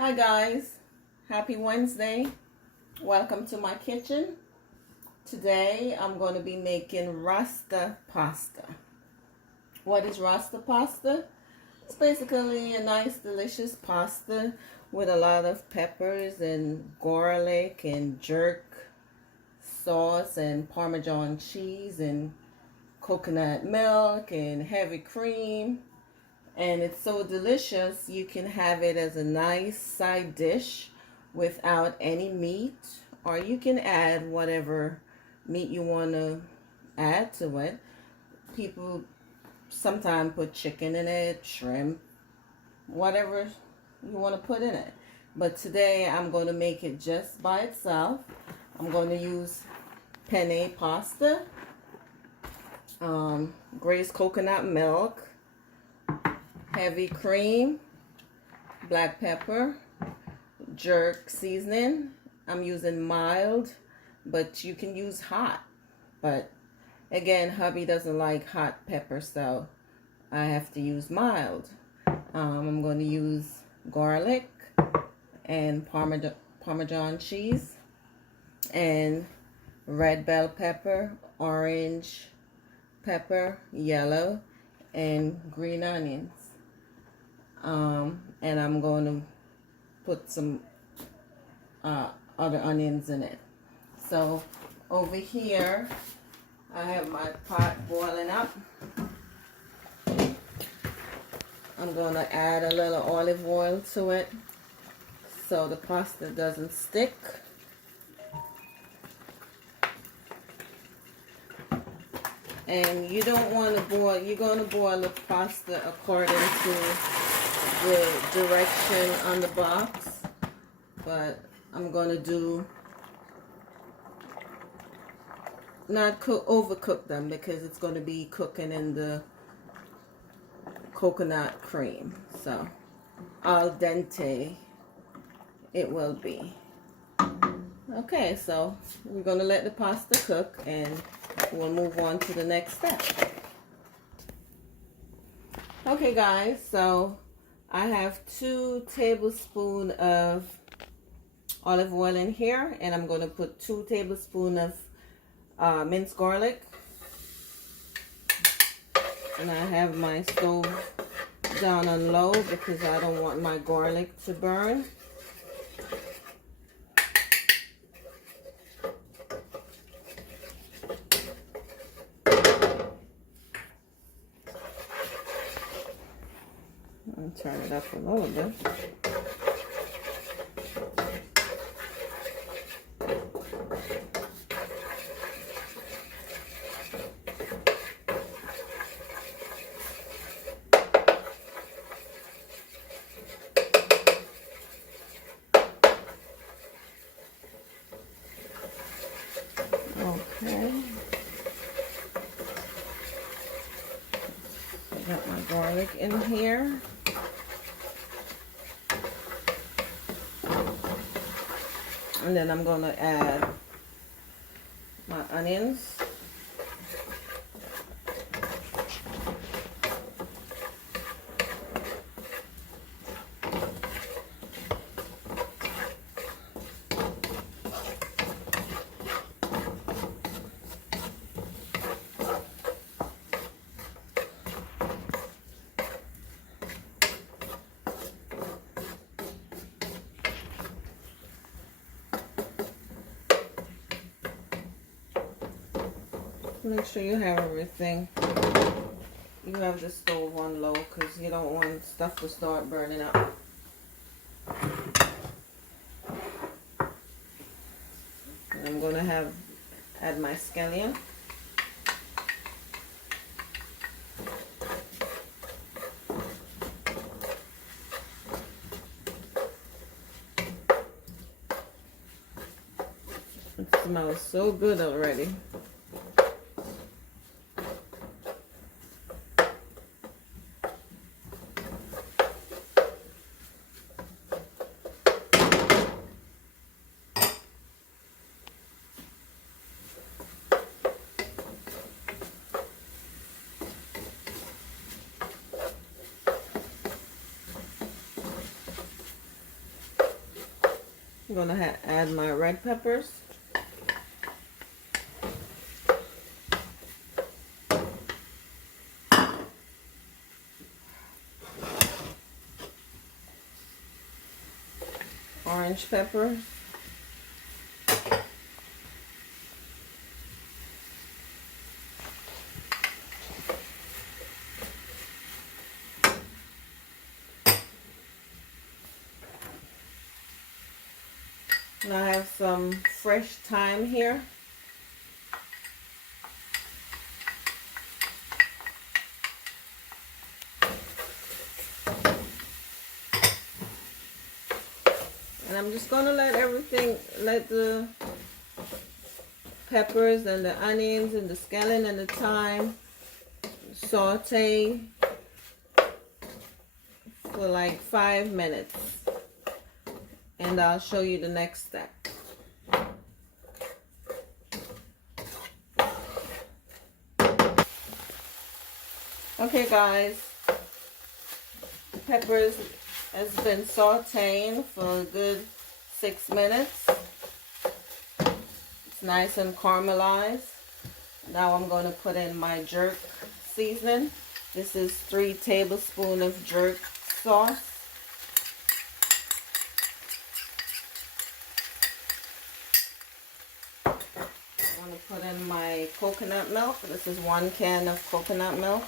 Hi guys, happy Wednesday. Welcome to my kitchen. Today I'm going to be making Rasta Pasta. What is Rasta Pasta? It's basically a nice delicious pasta with a lot of peppers and garlic and jerk sauce and Parmesan cheese and coconut milk and heavy cream. And it's so delicious, you can have it as a nice side dish without any meat, or you can add whatever meat you want to add to it. People sometimes put chicken in it, shrimp, whatever you want to put in it. But today I'm going to make it just by itself. I'm going to use penne pasta, glazed coconut milk, heavy cream, black pepper, jerk seasoning. I'm using mild, but you can use hot. But again, hubby doesn't like hot pepper, so I have to use mild. I'm going to use garlic and Parmesan cheese and red bell pepper, orange pepper, yellow, and green onions. And I'm going to put some other onions in it. So over here I have my pot boiling up. I'm going to add a little olive oil to it so the pasta doesn't stick. And you don't want to boil, you're going to boil the pasta according to the direction on the box, but I'm going to do not overcook them because it's going to be cooking in the coconut cream. So al dente it will be. Okay, so we're going to let the pasta cook and we'll move on to the next step. Okay guys, so I have 2 tablespoons of olive oil in here, and I'm going to put 2 tablespoons of minced garlic. And I have my stove down on low because I don't want my garlic to burn. I'll turn it up a little bit. Okay. I got my garlic in here. And then I'm going to add my onions. Make sure you have everything. You have the stove on low because you don't want stuff to start burning up. And I'm going to add my scallion. It smells so good already. I'm gonna add my red peppers. Orange pepper. And I have some fresh thyme here. And I'm just gonna let the peppers and the onions and the scallion and the thyme saute for like 5 minutes. And I'll show you the next step. Okay guys, the peppers has been sauteing for a good 6 minutes. It's nice and caramelized. Now I'm going to put in my jerk seasoning. This is 3 tablespoons of jerk sauce. I'm going to put in my coconut milk. This is 1 can of coconut milk.